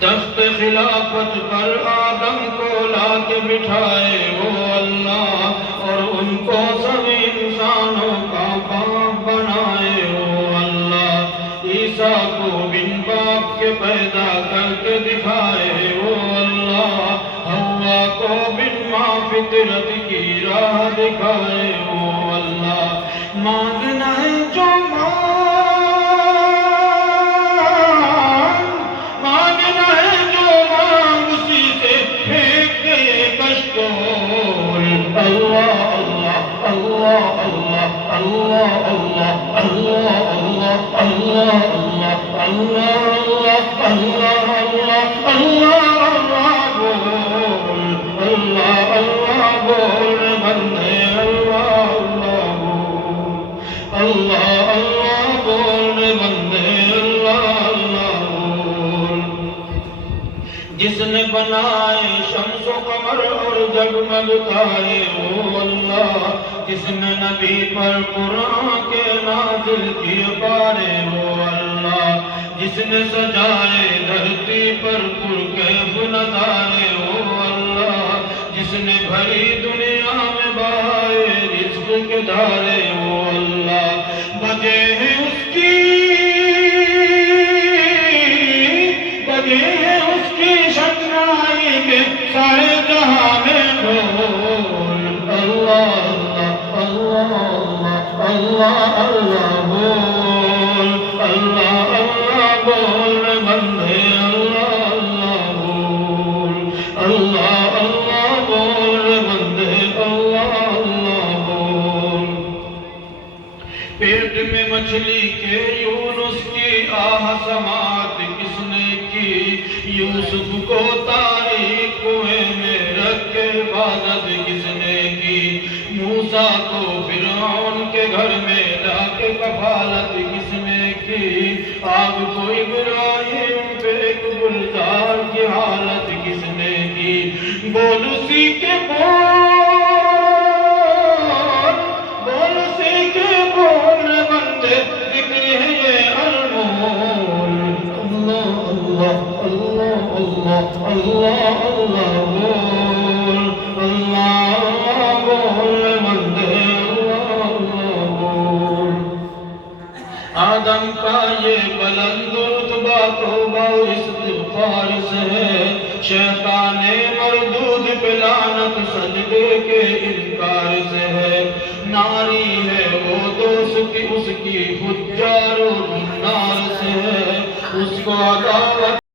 تخت خلافت پر آدم کو لا کے بٹھائے وہ اللہ، اور ان کو سبھی انسانوں کا باپ بنائے وہ اللہ، عیسیٰ کو بن باپ کے پیدا کر کے دکھائے وہ اللہ، حوا کو بن ماں فطرت کی راہ دکھائے وہ اللہ۔ مانگنا ہے جو جس نے بنائے شمس و قمر اور جگمگ تارے وہ اللہ، جس نے نبی پر قرآن کے نازل کیے پارے وہ اللہ، جس نے سجائے دھرتی پر پرکیف نظارے وہ اللہ، جس نے بھری دنیا میں بہائے رزق کے دھارے وہ اللہ۔ بجے ہیں اس کی شکنائی کے سارے جہاں میں ڈھول، اللہ اللہ اللہ اللہ اللہ بول، اللہ اللہ بول بندے، اللہ اللہ بول، اللہ اللہ بول بندے، اللہ اللہ بول۔ پیٹ میں مچھلی کے یونس کی آہ سماعت کس نے کی، یوسف کو تاریک کنویں میں رکھ کے عبادت کس نے کی، موسیٰ کو فرعون کے گھر میں لا کے کفالت کس نے کی، آگ کو ابراہیم پہ ایک گلزار کی حالت کس نے کی۔ بول اسی کے بول اسی کے بول بندے، ذکر ہے یہ انمول، اللہ اللہ اللہ اللہ اللہ بول، اللہ اللہ بول بندے، اللہ اللہ بول۔ آدم کا یہ بلند رتبہ توبہ و استغفار سے ہے، شیطان مردود پہ لعنت سجدے کے انکار سے ہے، ناری ہے وہ دوست کی اس کی فجار و نار سے ہے، اس کو عداوت